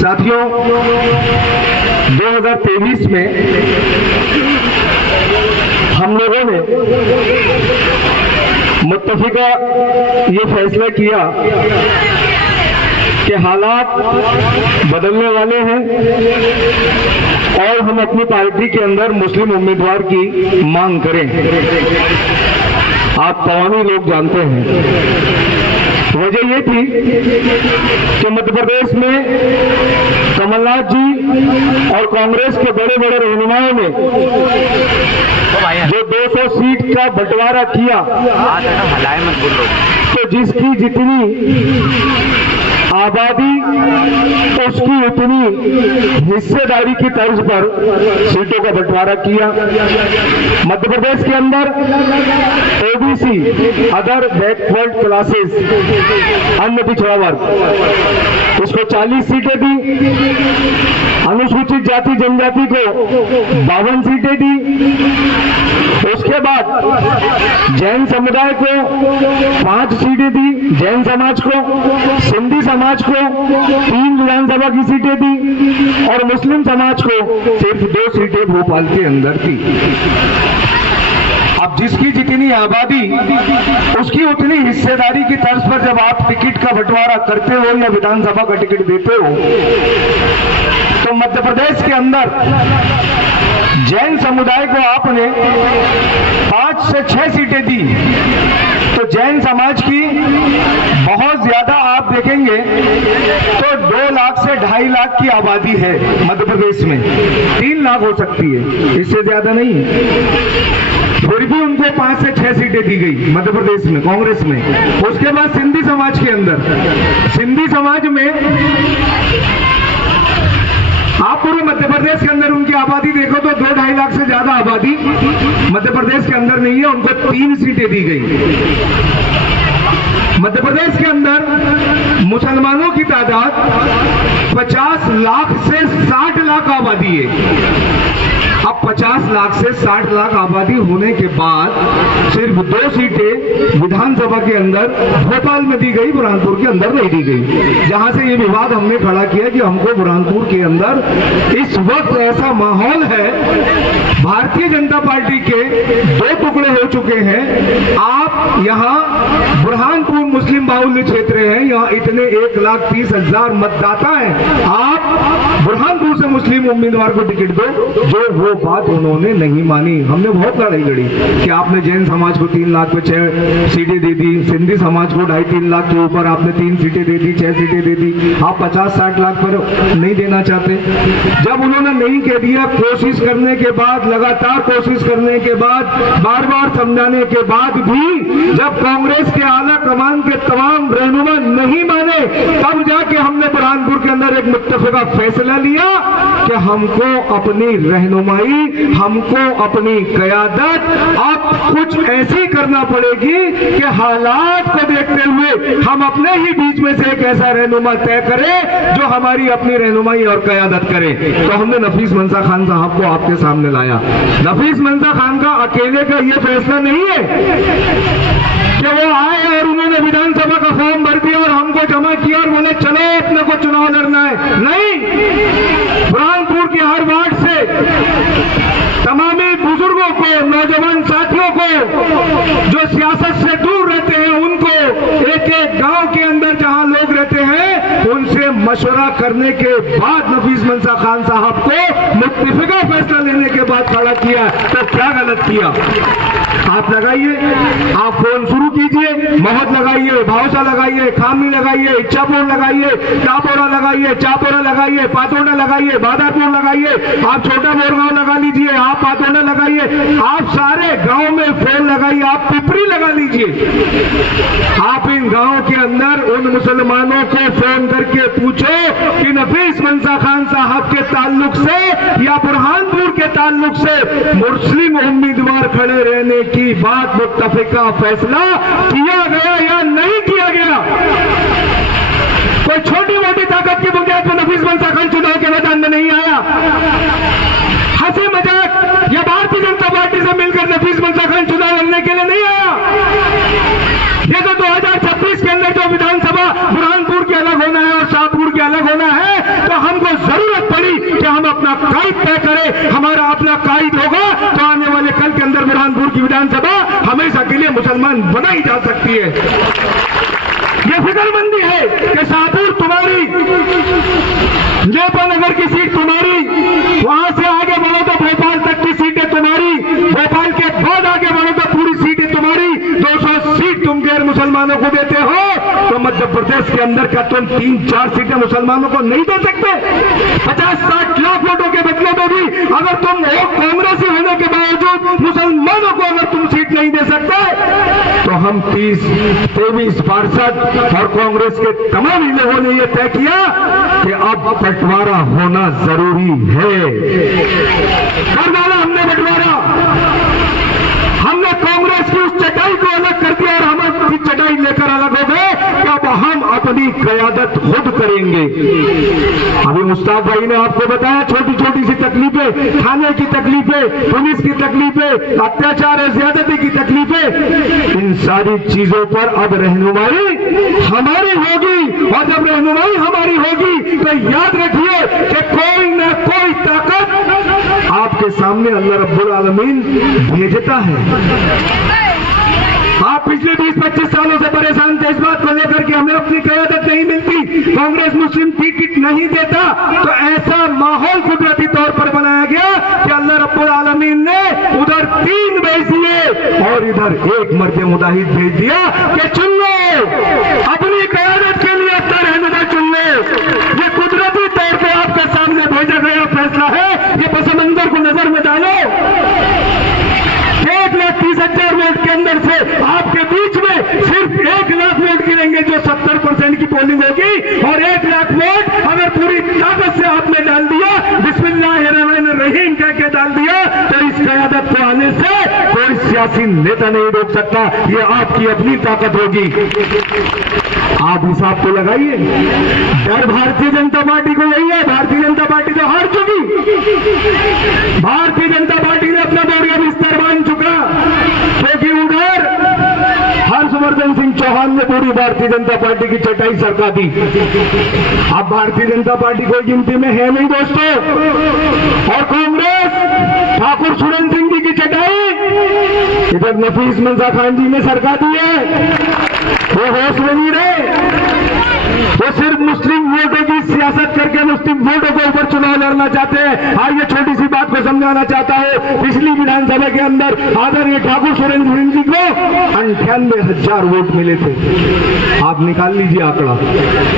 साथियों, 2023 में हम लोगों ने मुत्तफिका ये फैसला किया कि हालात बदलने वाले हैं और हम अपनी पार्टी के अंदर मुस्लिम उम्मीदवार की मांग करें। आप तमाम लोग जानते हैं वजह ये थी कि मध्य प्रदेश में कमलनाथ जी और कांग्रेस के बड़े बड़े रहनुमाओं ने जो 200 सीट का बंटवारा किया, तो जिसकी जितनी आबादी उसकी उतनी हिस्सेदारी की तर्ज पर सीटों का बंटवारा किया। मध्य प्रदेश के अंदर ओबीसी, अदर बैकवर्ड क्लासेस, अन्य पिछड़ा वर्ग, उसको 40 सीटें दी। अनुसूचित जाति जनजाति को 52 सीटें दी। उसके बाद जैन समुदाय को 5 सीटें दी, जैन समाज को, सिंधी समाज को 3 विधानसभा की सीटें दी और मुस्लिम समाज को सिर्फ 2 सीटें भोपाल के अंदर थी। अब जिसकी जितनी आबादी उसकी उतनी हिस्सेदारी की तर्ज पर जब आप टिकट का बंटवारा करते हो या विधानसभा का टिकट देते हो, तो मध्य प्रदेश के अंदर जैन समुदाय को आपने 5 से 6 सीटें दी, तो जैन समाज की बहुत ज्यादा आप देखेंगे तो 2 लाख से 2.5 लाख की आबादी है मध्य प्रदेश में। 3 लाख हो सकती है, इससे ज्यादा नहीं। फिर भी उनको 5 से 6 सीटें दी गई मध्य प्रदेश में कांग्रेस में। उसके बाद सिंधी समाज के अंदर, सिंधी समाज में आप पूरे मध्य प्रदेश के अंदर उनकी आबादी देखो तो 2-2.5 लाख से ज्यादा आबादी मध्य प्रदेश के अंदर नहीं है, उनको 3 सीटें दी गई। मध्य प्रदेश के अंदर मुसलमानों की तादाद 50 लाख से 60 लाख आबादी है। अब 50 लाख से 60 लाख आबादी होने के बाद सिर्फ 2 सीटें विधानसभा के अंदर भोपाल में दी गई, बुरहानपुर के अंदर नहीं दी गई। जहां से ये विवाद हमने खड़ा किया कि हमको बुरहानपुर के अंदर इस वक्त ऐसा माहौल है, भारतीय जनता पार्टी के 2 टुकड़े हो चुके हैं। आप यहाँ बुरहानपुर मुस्लिम बाहुल्य क्षेत्र है, यहाँ इतने 1,30,000 मतदाता हैं, आप बुरहानपुर से मुस्लिम उम्मीदवार को टिकट दो। जो वो बात उन्होंने नहीं मानी। हमने बहुत लड़ाई लड़ी कि आपने जैन समाज को 3 लाख पे 6 सीटें दे दी, सिंधी समाज को 2.5-3 लाख के ऊपर आपने 3 सीटें दे दी, 6 सीटें दे दी। आप 50-60 लाख पर नहीं देना चाहते। जब उन्होंने नहीं कह दिया, कोशिश करने के बाद, लगातार कोशिश करने के बाद, बार बार समझाने के बाद भी जब कांग्रेस के आला कमान के तमाम रहनुमा नहीं माने, तब जाके हमने बुरहानपुर के अंदर एक मुत्तफिका फैसला लिया कि हमको अपनी रहनुमाई, हमको अपनी क़यादत अब कुछ ऐसी करना पड़ेगी कि हालात को देखते हुए हम अपने ही बीच में से एक ऐसा रहनुमा तय करें जो हमारी अपनी रहनुमाई और क़यादत करे। तो हमने नफीस मंसा खान साहब को आपके सामने लाया। नफीस मंसा खान का अकेले का यह फैसला नहीं है कि वो आए और उन्होंने विधानसभा का फॉर्म भर दिया और हमको जमा किया और बोले चलो अपने को चुनाव लड़ना है। नहीं, बुरहानपुर के हर वार्ड से तमामी बुजुर्गों को, नौजवान साथियों को जो सियासत से दूर रहते हैं, उनको एक गांव के अंदर जहां लोग रहते हैं उनसे मशवरा करने के बाद नफीस मंसा खान साहब को मुत्तफिका फैसला लेने के बाद खड़ा किया। तो क्या गलत किया? आप लगाइए, आप फोन शुरू कीजिए, मोहत लगाइए, भावसा लगाइए, खामी लगाइए, इच्छापुर लगाइए, टापोरा लगाइए, चापोरा लगाइए, पातोड़ा लगाइए, बादापुर लगाइए, आप छोटा बोरगांव लगा लीजिए, आप पातोड़ा लगाइए, आप सारे गांव में फोन लगाइए, आप पिपरी लगा लीजिए। आप इन गांव के अंदर उन मुसलमानों को फोन करके पूछो कि नफीस मंसा खान साहब के ताल्लुक से या बुरहानपुर के ताल्लुक से मुस्लिम उम्मीदवार खड़े रहने की बात मुत्तफिका फैसला किया गया या नहीं किया गया? कोई छोटी मोटी ताकत की बुनियाद पर नफीस मंसा खान चुनाव के मैदान में नहीं आया। हंसी मजाक या भारतीय जनता पार्टी से मिलकर नफीस मंसा खान चुनाव लड़ने के लिए नहीं आया। ये तो 2026 के अंदर जो विधानसभा बुरहानपुर की अलग होना है और शाहपुर की अलग होना है, तो हम अपना कायद होगा तो आने वाले कल के अंदर बुरहानपुर की विधानसभा हमेशा के लिए मुसलमान बनाई जा सकती है। यह फिक्रमंदी है कि शाहपुर तुम्हारी, नेपानगर की सीट तुम्हारी, वहां से आगे बढ़ो तो भोपाल तक की सीटें तुम्हारी, भोपाल के बाद आगे बढ़ो तो पूरी सीटें तुम्हारी। 200 सीट तुम गैर मुसलमानों को देते हो तो मध्य प्रदेश के अंदर का तुम 3-4 सीटें मुसलमानों को नहीं दे सकते? 50-60 लाख वोटों के बदले में भी अगर तुम कांग्रेसी होने के बावजूद मुसलमानों को अगर तुम सीट नहीं दे सकते तो हम 23 पार्षद और कांग्रेस के तमाम ही लोगों ने यह तय किया कि अब बंटवारा होना जरूरी है। कर डाला हमने बंटवारा, हमने कांग्रेस की उस चटाई को अलग कर दिया और हम अपनी चटाई लेकर अलग हो गए कि अब हम अपनी क़यादत खुद करेंगे। अभी मुश्ताक भाई ने आपको बताया छोटी छोटी सी तकलीफें, खाने की तकलीफें, पुलिस की तकलीफें, अत्याचार और ज्यादती की तकलीफें, इन सारी चीजों पर अब रहनुमाई हमारी होगी। और जब रहनुमाई हमारी होगी तो याद रखिए कि कोई न कोई ताकत आपके सामने अल्लाह रब्बुल आलमीन भेजता है। आप पिछले 20-25 सालों से परेशान थे इस बात को लेकर कि हमें अपनी क़यादत नहीं मिलती, कांग्रेस मुस्लिम टिकट नहीं देता, तो ऐसा माहौल कुदरती तौर पर बनाया गया कि अल्लाह रब्बुल आलमीन ने उधर 3 भेज दिए और इधर 1 मर्द मुजाहिद भेज दिया कि चुन लो अपनी क़यादत के लिए अपना रहनुमा चुन लो। ये कुदरती तौर पर आपके सामने भेजा गया फैसला है। ये पस मंजर को नजर में डालो, 1,30,000 वोट के अंदर से आपके बीच में सिर्फ 1 लाख वोट गिरेंगे जो 70% की पोलिंग होगी, और 1 लाख वोट अगर पूरी ताकत से आपने डाल दिया, बिस्मिल्लाहिर्रहमानिर्रहीम कह के डाल दिया, तो इस क़यादत को आने से कोई सियासी नेता नहीं रोक सकता। ये आपकी अपनी ताकत होगी। आप हिसाब तो लगाइए। डर भारतीय जनता पार्टी को यही है। भारतीय जनता पार्टी तो हार चुकी, भारतीय जनता पार्टी ने अपना बोरिया बिस्तर बांध चुका, क्योंकि उधर हर्षवर्धन सिंह चौहान ने पूरी भारतीय जनता पार्टी की चटाई सरका दी। अब भारतीय जनता पार्टी कोई गिनती में है नहीं दोस्तों, और कांग्रेस ठाकुर सुरेंद्र सिंह जी की चटाई इधर नफीस मिर्जा खान जी ने सरका दी है। वो होश में नहीं रहे, वो सिर्फ मुस्लिम वोटों की सियासत करके मुस्लिम वोटों के ऊपर चुनाव लड़ना चाहते हैं। आइए छोटी सी बात को समझाना चाहता हूं। पिछली विधानसभा के अंदर आदरणीय ठाकुर सुरेंद्र सिंह जी को 98,000 वोट मिले थे। आप निकाल लीजिए आंकड़ा,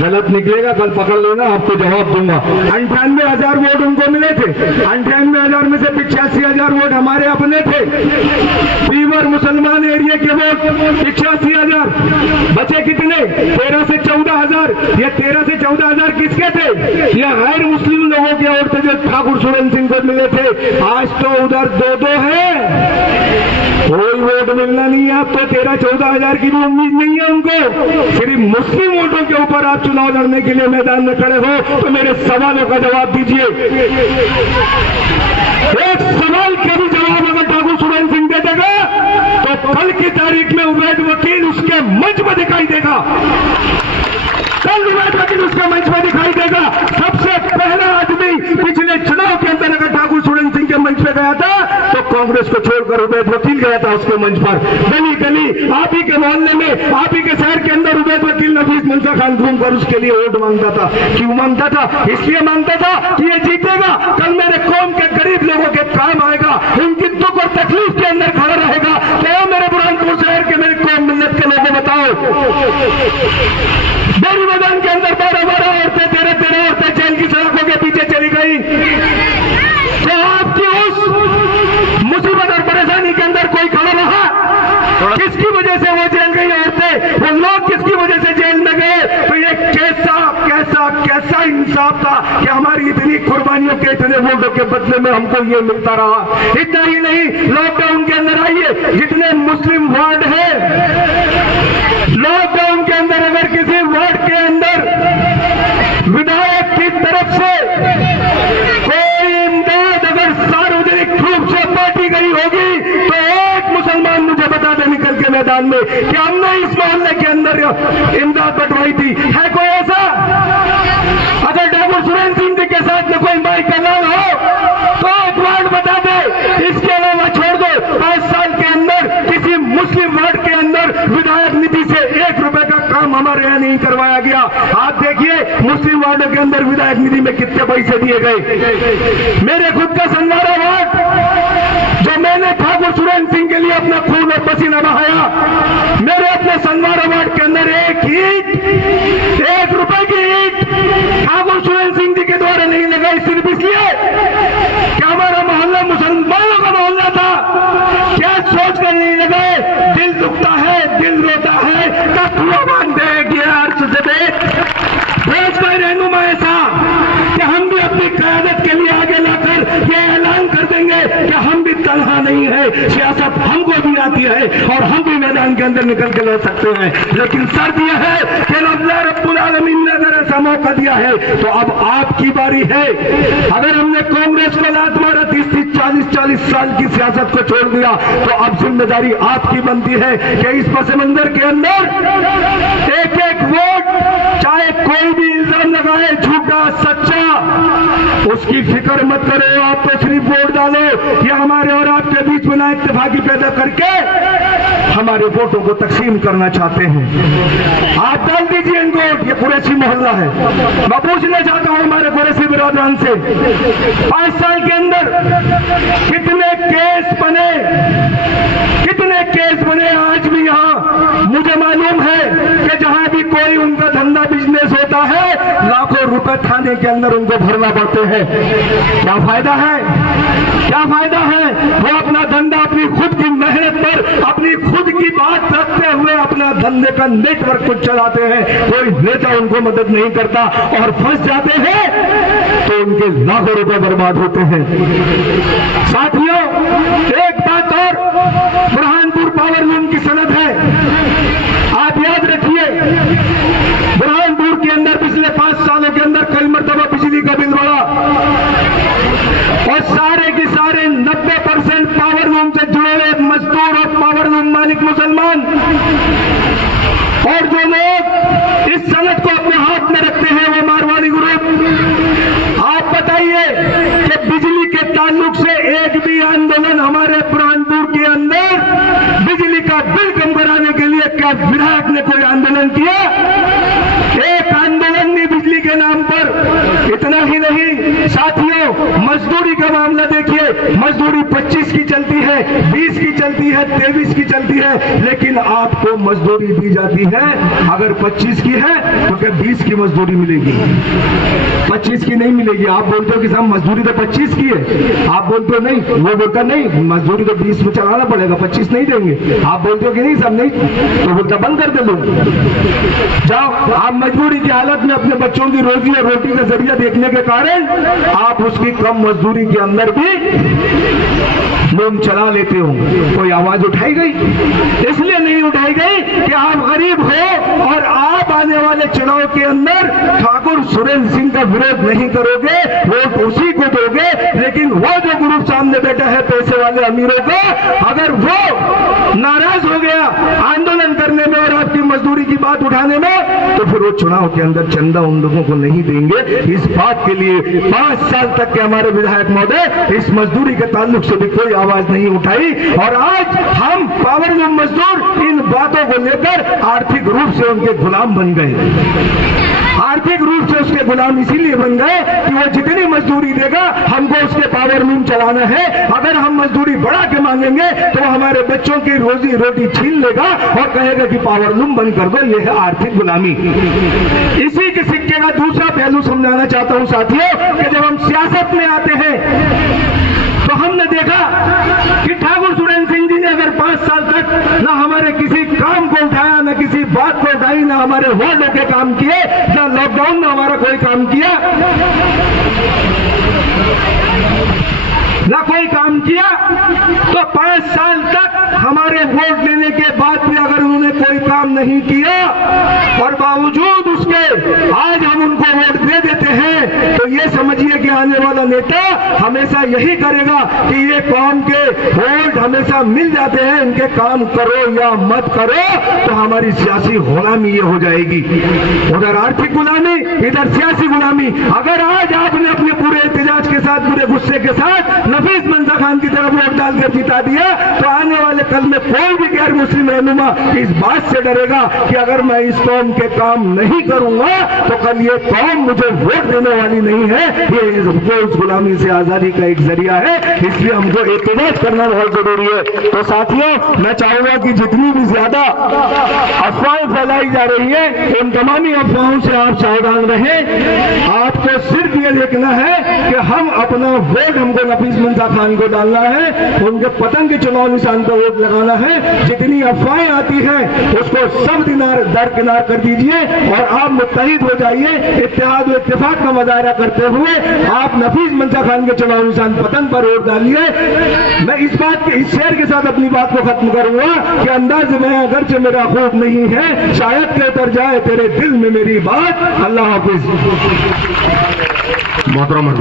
गलत निकलेगा कल पकड़ लेना, आपको जवाब दूंगा। 98,000 वोट उनको मिले थे। 98,000 में से 85,000 वोट हमारे अपने थे, फीवर मुसलमान एरिया के वोट 85,000। बचे कितने? 13 से 14,000। ये 13 से 14,000 किसके थे? ये गैर मुस्लिम लोगों के वोट थे जो ठाकुर सुरेंद्र सिंह को मिले थे। आज तो उधर 2-2 है, कोई वोट मिलना नहीं है। अब तो 13-14,000 की भी उम्मीद नहीं है उनको। सिर्फ मुस्लिम वोटों के ऊपर आप चुनाव लड़ने के लिए मैदान में खड़े हो, तो मेरे सवालों का जवाब दीजिए। एक सवाल के भी जवाब अगर ठाकुर सुरेंद्र सिंह दे देगा तो कल की तारीख में उवैद वकील उसके मंच पर दिखाई देगा। कल उवैद वकील उसके मंच पर दिखाई देगा। सबसे पहला आदमी पिछले चुनाव के अंदर अगर ठाकुर सुरेंद्र सिंह के मंच पे गया था तो कांग्रेस को छोड़कर उवैद वकील गया था उसके मंच पर। गली गली आप ही के मोहल्ले में, आप ही के शहर के अंदर उवैद वकील नफीस मिर्जा खान घूमकर उसके लिए वोट मांगता था। क्यों मांगता था? इसलिए मांगता था कि ये जीतेगा, कल मेरे कौम के गरीब लोगों के काम आएगा, उनकी दुख और तकलीफ के अंदर खड़ा रहेगा। क्या मेरे बुरहानपुर शहर के मेरे कौम मिल्लत के लोगों बताओ, बेरी मैदान के अंदर 12-12 औरतें, 13-13 औरतें जेल की सड़कों के पीछे चली गई। तो आपकी उस मुसीबत और परेशानी के अंदर कोई खड़ा रहा? किसकी वजह से वो जेल गई औरतें, वो लोग किसकी वजह से जेल में गए? तो ये कैसा कैसा कैसा इंसाफ था कि हमारी इतनी कुर्बानियों के इतने वोटों के बदले में हमको ये मिलता रहा। इतना ही नहीं, लॉकडाउन के अंदर आइए, जितने मुस्लिम वार्ड है, लॉकडाउन के अंदर अगर किसी वार्ड के अंदर विधायक की तरफ से कोई इमदाद अगर सार्वजनिक रूप से बांटी गई होगी तो एक मुसलमान मुझे बता दे निकल के मैदान में कि हमने इस मोहल्ले के अंदर इमदाद बंटवाई थी। है कोई ऐसा? अगर ठाकुर सुरेंद्र सिंह जी के साथ में कोई माई का लाल हो तो एक वार्ड बता दे हमारे यहाँ नहीं करवाया गया। आप देखिए मुस्लिम वार्डों के अंदर विधायक निधि में कितने पैसे दिए गए। मेरे खुद का संगारा वार्ड, जो मैंने ठाकुर सुरेंद्र सिंह के लिए अपना खून और पसीना बहाया, मेरे अपने संगारा वार्ड के अंदर एक ईंट, 1 रुपए की ईंट ठाकुर सुरेंद्र सिंह जी के द्वारा नहीं लगाई, सिर्फ इसलिए कि हमारा मोहल्ला मुसलमानों का मोहल्ला था। क्या सोच कर नहीं लगाए? दिल दुखता है, दिल रोता है, कठुआ बांधे अर्थ से भेज का रहनुमा ऐसा कि हम भी अपनी क़यादत के लिए आगे लाकर ये ऐलान कर देंगे कि हम भी तनहा नहीं है, सियासत हमको भी आती है और हम भी मैदान के अंदर निकल के लड़ सकते हैं। लेकिन शर्त यह है कि अल्लाह रब्बुल आलमीन ने अगर ऐसा मौका दिया है तो अब आपकी बारी है। अगर हमने कांग्रेस को लात मारा 30-30, 40-40 साल की सियासत को छोड़ दिया तो अब जिम्मेदारी आपकी बनती है कि इस पस मंजर के अंदर एक एक वोट, चाहे कोई भी इल्जाम लगाए झूठा सच्चा, उसकी फिक्र मत करो। आप तो सिर्फ वोट डालो। ये हमारे और आपके बीच में ना इत्तेफाकी पैदा करके हमारे वोटों को तकसीम करना चाहते हैं। आप डाल दीजिए इन वोट। ये कुरैशी मोहल्ला है। मैं पूछना चाहता हूं हमारे कुरैशी बिरादरान से, 5 साल के अंदर कितने केस बने, कितने केस बने? आज भी यहां मुझे मालूम है कि जहां भी कोई उनका धंधा बिजनेस होता है, लाखों रुपए थाने के अंदर उनको भरना पड़ते हैं। क्या फायदा है? क्या फायदा है? वो अपना धंधा अपनी खुद की मेहनत पर, अपनी खुद की बात रखते हुए अपना धंधे का नेटवर्क को चलाते हैं। कोई नेता उनको मदद नहीं करता और फंस जाते हैं तो उनके लाखों रुपए बर्बाद होते हैं। साथियों, एक बात और, बुरहानपुर पावर लूम की सनद है। आप याद रखिए, बुरहानपुर के अंदर पिछले 5 सालों के अंदर कई मरतबा बिजली का बिल बढ़ा और सारे के सारे 90% पावर लूम से जुड़े हुए मजदूर और पावर लूम मालिक मुसलमान, और जो लोग इस सनद को अपने हाथ में रखते हैं वो मारवाड़ी ग्रुप। आप बताइए कि बिजली के ताल्लुक से एक भी आंदोलन हमारे बुरहानपुर के अंदर बिजली का बिल कम कराने के लिए क्या विधायक ने कोई आंदोलन किया? एक आंदोलन नहीं बिजली के नाम पर। इतना ही नहीं साथियों, मजदूरी का मामला देखिए। मजदूरी 25 की चलती है, 20 की चलती है, 23 की चलती है, लेकिन आपको मजदूरी दी जाती है अगर 25 की है तो क्या 20 की मजदूरी मिलेगी? 25 की नहीं मिलेगी। आप बोलते हो कि साहब मजदूरी तो 25 की है, आप बोलते हो नहीं, वो बोलता नहीं मजदूरी तो 20 में चलाना पड़ेगा, 25 नहीं देंगे। आप बोलते हो कि नहीं साहब नहीं, तो बोलता बंद कर दे लोग, जाओ। आप मजबूरी की हालत में अपने बच्चों की रोजी और रोटी का जरिया देखने के कारण आप उसकी कम मजदूरी के अंदर भी लोग चला लेते हो। कोई आवाज उठाई गई? इसलिए नहीं उठाई गई कि आप गरीब हो और आप आने वाले चुनाव के अंदर ठाकुर सुरेंद्र सिंह का विरोध नहीं करोगे, वोट उसी को दोगे। लेकिन वो जो ग्रुप सामने बैठा है पैसे वाले अमीरों को, अगर वो नाराज हो गया आंदोलन करने में और आपकी मजदूरी की बात उठाने में, तो फिर वो चुनाव के अंदर चंदा उन लोगों को नहीं देंगे। इस बात के लिए 5 साल तक के हमारे विधायक महोदय इस मजदूरी के ताल्लुक से भी कोई आवाज नहीं उठाई, और आज हम पावर लूम मजदूर इन बातों को लेकर आर्थिक रूप से उनके गुलाम बन गए। आर्थिक रूप से उसके गुलाम इसीलिए बन गए कि वो जितनी मजदूरी देगा हमको उसके पावर लूम चलाना है। अगर हम मजदूरी बढ़ा के मांगेंगे तो हमारे बच्चों की रोजी रोटी छीन लेगा और कहेगा कि पावर लूम बंद कर दो। यह है आर्थिक गुलामी। इसी के सिक्के का दूसरा पहलू समझाना चाहता हूं साथियों कि जब हम सियासत में आते हैं तो हमने देखा कि ठाकुर सुरेंद्र सिंह जी ने अगर 5 साल तक ना हमारे किसी काम को उठाया, ना किसी बात को उठाई, ना हमारे वार्डों के काम किए, ना लॉकडाउन में हमारा कोई काम किया, ना कोई काम किया, तो 5 साल तक हमारे वोट लेने के बाद भी अगर उन्होंने कोई काम नहीं किया और बावजूद उसके आज हम उनको वोट दे देते हैं, तो ये समझिए कि आने वाला नेता हमेशा यही करेगा कि ये कौम के वोट हमेशा मिल जाते हैं, इनके काम करो या मत करो, तो हमारी सियासी गुलामी ये हो जाएगी। उधर आर्थिक गुलामी, इधर सियासी गुलामी। अगर आज आपने अपने पूरे एहतजाज के साथ पूरे गुस्से के साथ नफीस मंजा खान की तरफ वोट डालकर जिता दिया, तो आने वाले कल में कोई भी गैर मुस्लिम रहनुमा इस बात से डरेगा कि अगर मैं इस कौम के काम नहीं करूंगा तो कल ये कौम मुझे वोट देने वाली नहीं है। ये इस गुलामी से आजादी का एक जरिया है, इसलिए हमको एतमाद करना बहुत जरूरी है। तो साथियों, मैं चाहूंगा कि जितनी भी ज्यादा अफवाहें फैलाई जा रही है उन तमामी अफवाहों से आप सावधान रहें। आपको सिर्फ ये देखना है कि हम अपना वोट हमको नफीस मंजा खान को डालना है, उनके पतन के चुनाव निशान पर वोट लगाना है। जितनी अफवाहें आती हैं उसको सब दरकिनार कर दीजिए और आप मुत्तहिद हो जाइए। इत्तेहाद और इत्तेफाक का मुजाहरा करते हुए आप नफीस मंजा खान के चुनाव निशान पतन पर वोट डालिए। मैं इस शेर के साथ अपनी बात को खत्म करूंगा कि अंदाज में अगरचे मेरा खूब नहीं है, शायद के उतर जाए तेरे दिल में मेरी बात। अल्लाह हाफिज। मोहतरम